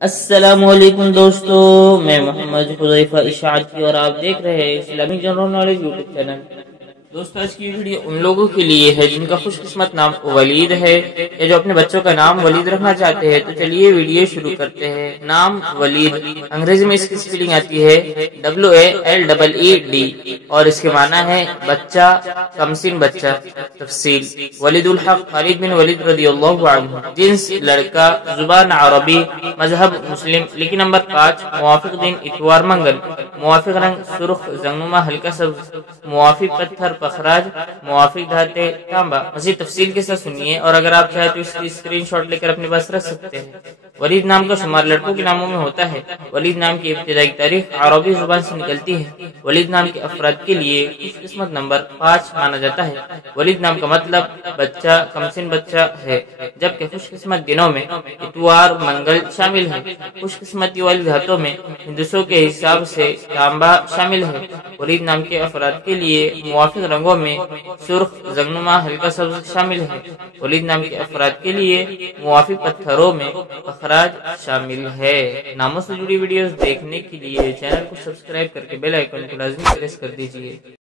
السلام علیکم دوستو، میں محمد حذیفہ اشاعتی اور آپ دیکھ رہے ہیں Islamic general knowledge YouTube channel. دوستو آج کی ویڈیو ان لوگوں کے لیے ہے جن کا خوش قسمت نام ولید ہے یا جو اپنے بچوں کا نام ولید رکھنا چاہتے ہیں۔ تو چلیے ویڈیو شروع کرتے ہیں۔ نام ولید، انگریزی میں اس کی سپیلنگ آتی ہے WALEED اور اس کے معنی ہے بچہ، کمسن بچہ۔ تفصیل: ولید الحق خالد بن ولید رضی اللہ عنہ، جنس لڑکا، زبان عربی، مذہب مسلم، لکی نمبر 5، موافق دن اتوار منگل، موافق رنگ سرخ زنگنما ہلکا سبز، موافق پتھر پخراج، موافق دھاتے تانبا۔ مزید تفصیل کے ساتھ سنیے اور اگر آپ چاہیں تو اس کی اسکرین شاٹ لے کر اپنے پاس رکھ سکتے ہیں۔ ولید نام کا شمار لڑکوں کے ناموں میں ہوتا ہے۔ ولید نام کی ابتدائی تاریخ عربی زبان سے نکلتی ہے۔ ولید نام کے افراد کے لیے خوش قسمت نمبر 5 مانا جاتا ہے۔ ولید نام کا مطلب بچہ، کمسن بچہ ہے، جبکہ خوش قسمت دنوں میں اتوار، منگل شامل ہے۔ خوش قسمتی والی دھاتوں میں ہندسوں کے حساب سے تانبا شامل ہے۔ ولید نام کے افراد کے لیے موافق رنگوں میں سرخ زنگنما ہلکا سبز شامل ہے۔ ولید نام کے افراد کے لیے موافق پتھروں میں پخراج شامل ہے۔ ناموں سے جڑی ویڈیوز دیکھنے کے لیے چینل کو سبسکرائب کر کے بیل آئیکن کو لازمی پریس کر دیجیے۔